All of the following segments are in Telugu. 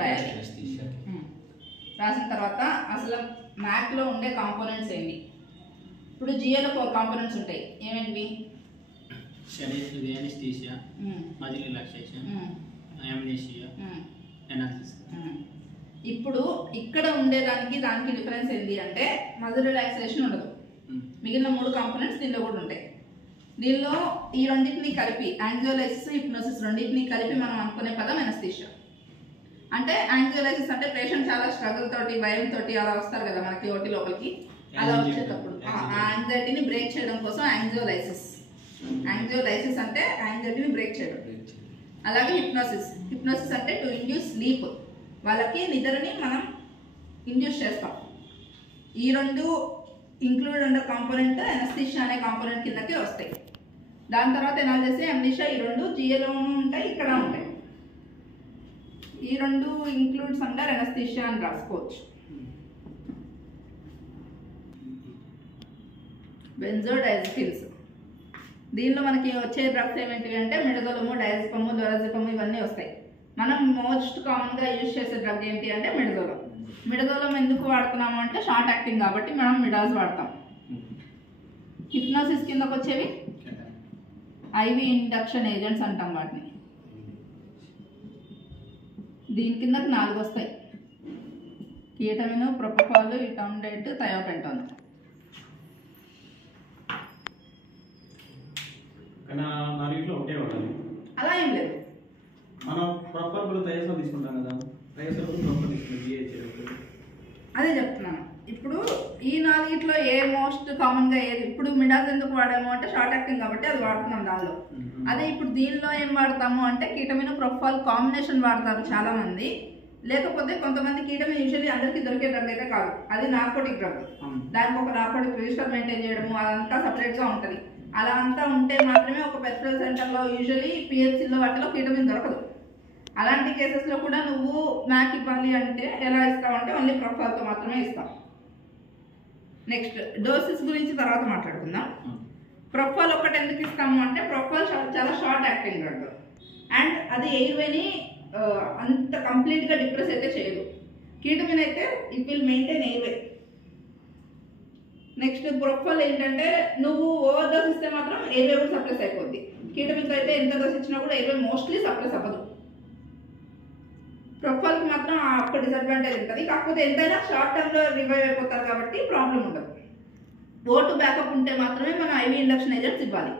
రాయాలి. రాసిన తర్వాత అసలు మ్యాథ్లో ఉండే కాంపోనెంట్స్ ఏంటి? ఇప్పుడు జియోలో 4 కాంపోనెంట్స్ ఉంటాయి. ఏమేంటివి? Anaesthesia, muscle relaxation, amnesia, analysis. ఇప్పుడు ఇక్కడ ఉండేదానికి దానికి డిఫరెన్స్ ఏంటి అంటే మజిల్ రిలాక్సేషన్ ఉండదు. మిగిలిన 3 కాంపోనెంట్స్ దీనిలో కూడా ఉంటాయి. దీనిలో ఈ రెండింటిని కలిపి యాంగ్జియోలైసిస్, హిప్నోసిస్ రెండింటిని కలిపి మనం అనుకునే పదం ఎనస్థీషియా. అంటే యాంగ్జియోలైసిస్ అంటే పేషెంట్ చాలా స్ట్రగుల్ తోటి భయంతో అలా వస్తారు కదా మనకి ఓటీ లోపలికి. అలా వచ్చేటప్పుడు ఆ యాంగ్జైటీని బ్రేక్ చేయడం కోసం యాంగ్జియోలైసిస్ అంటే యాంగ్జైటీని బ్రేక్ చేయడం. అలాగే హిప్నోసిస్ అంటే టు ఇండ్యూస్ స్లీప్, వాళ్ళకి నిద్రని మనం ఇండ్యూస్ చేస్తాం. ఈ 2 ఇంక్లూడ్ అండర్ కాంపోనెంట్ ఎనస్థీషియా అనే కాంపోనెంట్ కిందకి వస్తాయి. దాని తర్వాత ఎనాలిసిస్, అమ్నీషియా ఈ 2 జియోలోనూ ఉంటాయి, ఇక్కడ ఉంటాయి. ఈ 2 ఇంక్లూడ్స్ అండర్ ఎనస్థీషియా అని రాసుకోవచ్చు. బెంజోడైజపిన్స్, దీనిలో మనకి వచ్చే డ్రగ్స్ ఏమేంటివి అంటే మిడదోలము, డైజపము, లోరాజిపము ఇవన్నీ వస్తాయి. మనం మోస్ట్ కామన్గా యూజ్ చేసే డ్రగ్ ఏంటి అంటే మిడదోలం. మిడదోలం ఎందుకు వాడుతున్నాము అంటే షార్ట్ యాక్టింగ్ కాబట్టి మనం మిడాజ్ వాడతాం. హిప్నోసిస్ కిందకు వచ్చేవి ఐవి ఇండక్షన్ ఏజెంట్స్ అంటాం వాటిని. దీని కిందకు 4 వస్తాయి: కీటమిన్, ప్రొపకాల్, ఇటాండేట్, థయోపెంటాన్. అలా ఏం లేదు, మనం ప్రాపర్ కూడా తయారు తీసుకుంటాం కదా, అదే చెప్తున్నాను. ఇప్పుడు ఈ 4 ఏ మోస్ట్ కామన్ గా ఏది? ఇప్పుడు మిడాజ్ ఎందుకు వాడాము అంటే షార్ట్ యాక్టింగ్ కాబట్టి అది వాడుతున్నాం దానిలో. అదే ఇప్పుడు దీనిలో ఏం వాడతాము అంటే కీటమిన్, ప్రొపకాల్ కాంబినేషన్ వాడతారు చాలా మంది. లేకపోతే కొంతమంది కీటమిన్ యూజువల్లీ అందరికీ దొరికే డ్రగ్ అయితే కాదు, అది నార్కోటిక్ డ్రగ్. దానికి ఒక నార్కోటిక్ రిజిస్టర్ మెయింటైన్ చేయడము అదంతా సపరేట్ గా ఉంటుంది. అలా అంతా ఉంటే మాత్రమే ఒక పెస్టల్ సెంటర్లో యూజువల్లీ పిహెచ్సిలో వాటిలో కీటమిన్ దొరకదు. అలాంటి కేసెస్లో కూడా నువ్వు మ్యాక్ ఇవ్వాలి అంటే ఎలా ఇస్తావు అంటే ఓన్లీ ప్రొపకాల్తో మాత్రమే ఇస్తావు. నెక్స్ట్ డోసెస్ గురించి తర్వాత మాట్లాడుకుందాం. ప్రొపకాల్ ఒక్కటి ఎందుకు ఇస్తాము అంటే ప్రొపకాల్ చాలా షార్ట్ యాక్టింగ్ డ్రగ్ అండ్ అది ఎయిర్వేని అంత కంప్లీట్గా డిప్రెస్ అయితే చేయదు. కీటమిన్ అయితే it will maintain airway. Next propofol ఏంటంటే నువ్వు ఓవర్ డోస్ ఇస్తే మాత్రం ఎయిర్వే కూడా సప్రెస్ అయిపోద్ది. కీటమిన్తో అయితే ఎంత డోస్ ఇచ్చినా కూడా ఎయిర్వే మోస్ట్లీ సప్రెస్ అవ్వదు. ప్రొపకాల్కి మాత్రం ఒక డిసడ్వాంటేజ్ ఉంటుంది, కాకపోతే ఎంతైనా షార్ట్ టర్మ్లో రివైవ్ అయిపోతారు కాబట్టి ప్రాబ్లం ఉండదు. ఓటు బ్యాకప్ ఉంటే మాత్రమే మనం ఐవి ఇండక్షన్ ఏజెంట్స్ ఇవ్వాలి.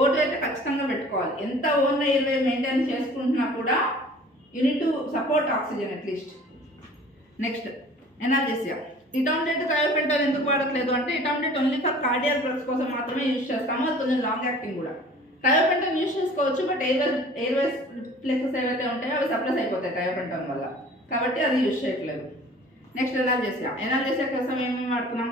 ఓటు అయితే ఖచ్చితంగా పెట్టుకోవాలి. ఎంత ఓన్ ఎయిర్వే మెయింటైన్ చేసుకుంటున్నా కూడా unit to support oxygen at least. Next analgesia. Etomidate, thiopentone ఎందుకు వాడట్లేదు అంటే etomidate only for cardiac drugs కోసం మాత్రమే యూజ్ చేస్తాము, అది కొంచెం లాంగ్ యాక్టింగ్ కూడా. థయోపెంటాన్ యూజ్ చేసుకోవచ్చు, బట్ ఎయిర్వేస్ ప్లేసెస్ ఏవైతే ఉంటాయో అవి సప్రెస్ అయిపోతాయి థయోపెంటాన్ వల్ల, కాబట్టి అది యూజ్ చేయట్లేదు. నెక్స్ట్ ఎనాల్జెసియా కోసం ఏమేమి వాడుతున్నాం?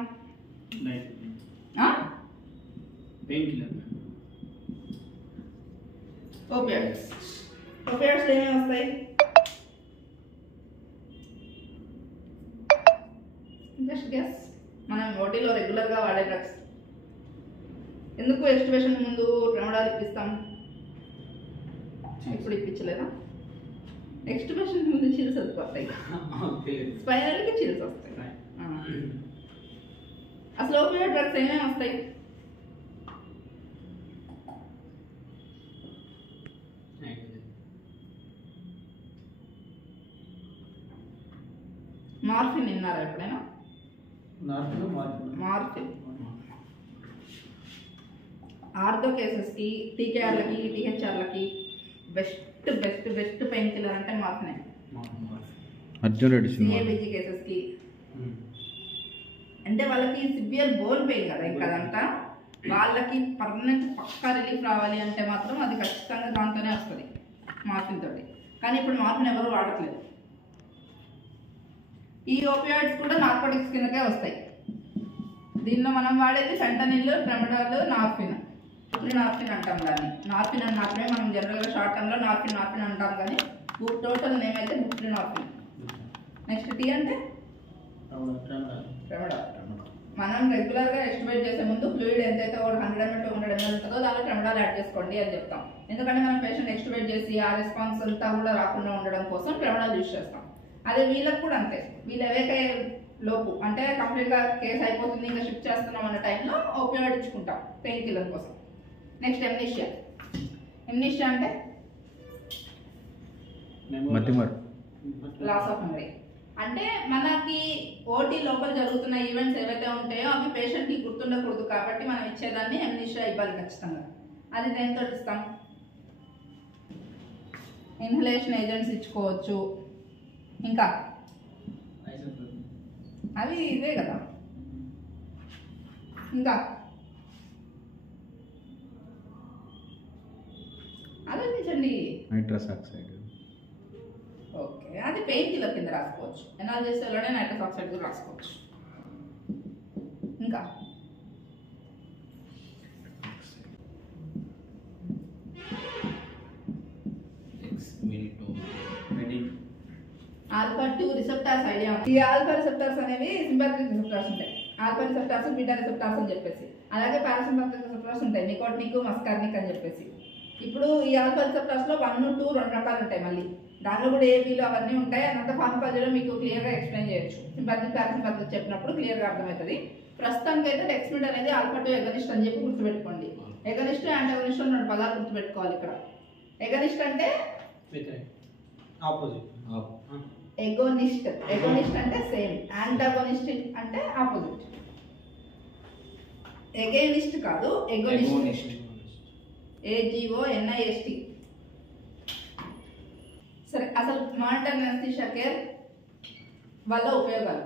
ఓపియాయిడ్స్ ఏమేమి వస్తాయి? Just guess. మనం ఓటీలో రెగ్యులర్గా వాడే డ్రగ్స్. ఎందుకు ఎస్టిమేషన్ ముందు ట్రెమడాల్ ఇప్పిస్తాం? ఇప్పుడు ఇప్పించలేదా? ఎస్టిమేషన్ ముందు చిల్స్ వస్తాయి, స్పైరల్కి చిల్స్ వస్తాయి. అసలు ఓపియాయిడ్ డ్రగ్స్ ఏమేమి వస్తాయి? మార్ఫిన్ విన్నారా ఎప్పుడైనా? మార్ఫిన్ ఆర్థో కేసెస్కి, టీకేఆర్లకి, టీహెచ్ఆర్లకి best best best pain killer అంటే మార్ఫినే. సిఏబిజీ కేసెస్కి అంటే వాళ్ళకి సివియర్ బోన్ పెయిన్ కదా ఇంకా అదంతా, వాళ్ళకి పర్మనెంట్ పక్కా రిలీఫ్ రావాలి అంటే మాత్రం అది ఖచ్చితంగా దాంతోనే వస్తుంది, మార్ఫిన్ తోటి. కానీ ఇప్పుడు మార్ఫిన్ ఎవరు వాడట్లేదు. ఈ ఓపియాయిడ్స్ కూడా నార్కోటిక్స్ కిందకే వస్తాయి. దీనిలో మనం వాడేది ఫెంటనిల్, ట్రెమడాల్, నార్ఫిన్ అంటాం. దాన్ని నార్ఫిన్ అని మాత్రమే మనం జనరల్గా షార్ట్ టర్మ్లో నార్ఫిన్ అంటాం, కానీ టోటల్ నేమ్ అయితే బుప్రినార్ఫిన్. నెక్స్ట్ టీ అంటే ట్రెమడాల్. మనం రెగ్యులర్గా ఎస్టిమేట్ చేసే ముందు ఫ్లూయిడ్ ఎంతైతే 100 ml 200 ml ఉంటుందో దాంట్లో ట్రెమడాల్ యాడ్ చేసుకోండి అని చెప్తాం. ఎందుకంటే మనం పేషెంట్ ఎస్టిమేట్ చేసి ఆ రెస్పాన్స్ అంతా కూడా రాకుండా ఉండడం కోసం ట్రెమడాల్ యూజ్ చేస్తాం. అదే వీళ్ళకి కూడా అంతే. వీళ్ళు ఏవైతే లోపు అంటే కంప్లీట్గా కేసు అయిపోతుంది ఇంకా షిఫ్ట్ చేస్తున్నాం అన్న టైంలో ఓపియాయిడ్ ఇచ్చుకుంటాం పెయిన్ కిల్లర్ కోసం. Next amnesia. ఎమ్నీషియా అంటే లాస్ ఆఫ్ మెమరీ. అంటే మనకి ఓటీ లోపల జరుగుతున్న ఈవెంట్స్ ఏవైతే ఉంటాయో అవి పేషెంట్కి గుర్తుండకూడదు కాబట్టి మనం ఇచ్చేదాన్ని ఎమ్నీషియా ఇవ్వాలి ఖచ్చితంగా. అది దేంతో ఇస్తాం? ఇన్హలేషన్ ఏజెంట్స్ ఇచ్చుకోవచ్చు. ఇంకా అవి ఇవే కదా. ఇంకా ఆలోచించండి. Nitrous oxide. ఓకే, అది పెయిన్ కిల్లర్ కింద రాసుకోవచ్చు. ఎనాల్జెసిస్లోనే నైట్రస్ ఆక్సైడ్ కూడా రాసుకోవచ్చు. ఇంకా ఆల్ఫా 2 రిసెప్టార్స్ ఐడియా ఉంది. ఈ ఆల్ఫా రిసెప్టార్స్ అనేవి సింపాథెటిక్ రిసెప్టార్స్ ఉంటాయి. ఆల్ఫా రిసెప్టార్స్, బీటా రిసెప్టార్స్ అని చెప్పేసి, అలాగే పారాసింపాథెటిక్ రిసెప్టార్స్ ఉంటాయి, నికోటినిక్, మస్కార్నిక్ అని చెప్పేసి. ఇప్పుడు ఈ ఆల్ఫా రిసెప్టార్స్ లో 1, 2 2 రకాలు ఉంటాయి. మళ్ళీ దాంట్లో కూడా ఏబీలు అవన్నీ ఉంటాయి. అదంతా ఫార్మకాలజీలో మీకు క్లియర్గా ఎక్స్ప్లెయిన్ చేయొచ్చు. సింపాథెటిక్, పారాసింపాథెటిక్ చెప్పినప్పుడు క్లియర్గా అర్థమవుతుంది. ప్రస్తుతానికి అయితే డెక్స్మిడ్ అనేది ఆల్ఫా 2 ఎగనిస్ట్ అని చెప్పి గుర్తుపెట్టుకోండి. ఎగనిస్ట్, యాంటాగనిస్ట్ 2 పదాలు గుర్తుపెట్టుకోవాలి ఇక్కడ. ఎగనిస్ట్ అంటే ఆపోజిట్. ఎగోనిస్ట్. ఎగోనిస్ట్ అంటే సేమ్. యాంటాగోనిస్ట్ అంటే ఆపోజిట్. ఎగైనిస్ట్ కాదు, ఎగోనిస్ట్. AGONIST. సరే, అసలు మానిటర్ అనస్థీషియా కేర్ వల్ల ఉపయోగాలు.